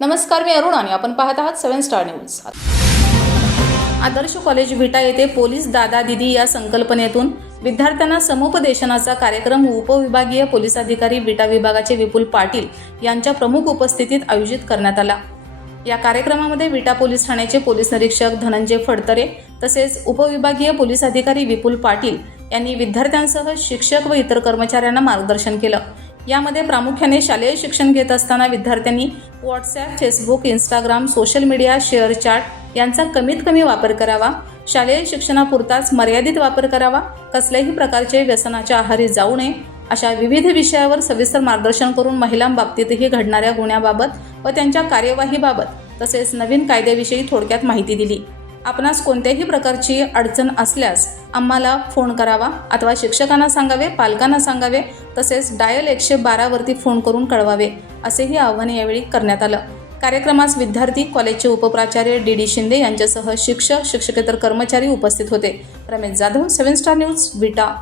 नमस्कार मी अरुण आणि आपण पाहत आहात seven star news. Adarsh college Vita येथे पोलीस दादा दिदी या संकल्पनेतून विद्यार्थ्यांना समुपदेशनाचा कार्यक्रम उपविभागीय पोलीस अधिकारी विटा विभागाचे विपुल पाटील यांच्या प्रमुख उपस्थितीत आयोजित करण्यात आला. या कार्यक्रमामध्ये विटा पोलीस ठाण्याचे पोलीस निरीक्षक धनंजय फडतरे तसेच उपविभागीय पोलीस अधिकारी विपुल पाटील यांनी विद्यार्थ्यांसह शिक्षक व इतर कर्मचाऱ्यांना मार्गदर्शन केलं. यामध्ये प्रामुख्याने शालेय शिक्षण घेत असताना विद्यार्थ्यांनी WhatsApp Facebook Instagram social media share chat यांचा कमीत कमी वापर करावा. शालेय शिक्षणापुरताच मर्यादित वापर करावा. कसल्याही प्रकारचे व्यसनाच्या आहारी जाऊ नये. अशा विविध विषयावर सविस्तर मार्गदर्शन करून महिलांबाबतीतही घडणाऱ्या गुन्ह्याबाबत व त्यांच्या कार्यवाहीबाबत तसेच नवीन कायद्याविषयी थोडक्यात माहिती दिली. आपणास कोणत्याही प्रकारची अडचण असल्यास आम्हाला फोन करावा अथवा शिक्षकांना सांगावे पालकांना सांगावे तसेच डायल एकशे बारावरती फोन करून कळवावे असेही आव्हान यावेळी करण्यात आलं. कार्यक्रमास विद्यार्थी कॉलेजचे उपप्राचार्य डी डी शिंदे यांच्यासह शिक्षक शिक्षकेतर कर्मचारी उपस्थित होते. Ramesh Jadhav seven star news Vita.